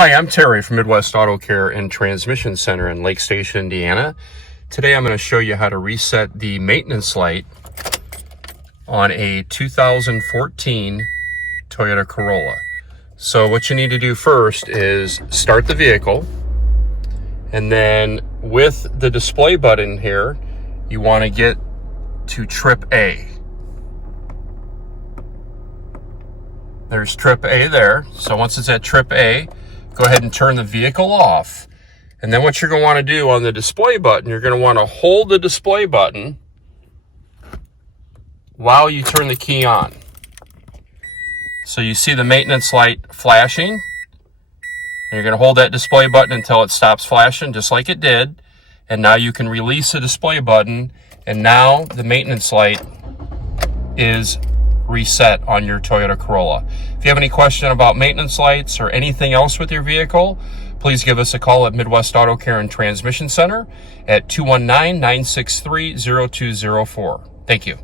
Hi, I'm Terry from Midwest Auto Care and Transmission Center in Lake Station, Indiana. Today I'm going to show you how to reset the maintenance light on a 2014 Toyota Corolla. So what you need to do first is start the vehicle, and then with the display button here, you want to get to trip A. There's trip A there. So once it's at trip A, go ahead and turn the vehicle off. And then what you're going to want to do on the display button, you're going to want to hold the display button while you turn the key on. So you see the maintenance light flashing. And you're going to hold that display button until it stops flashing, just like it did. And now you can release the display button, and now the maintenance light is reset on your Toyota Corolla. If you have any question about maintenance lights or anything else with your vehicle, please give us a call at Midwest Auto Care and Transmission Center at 219-963-0204. Thank you.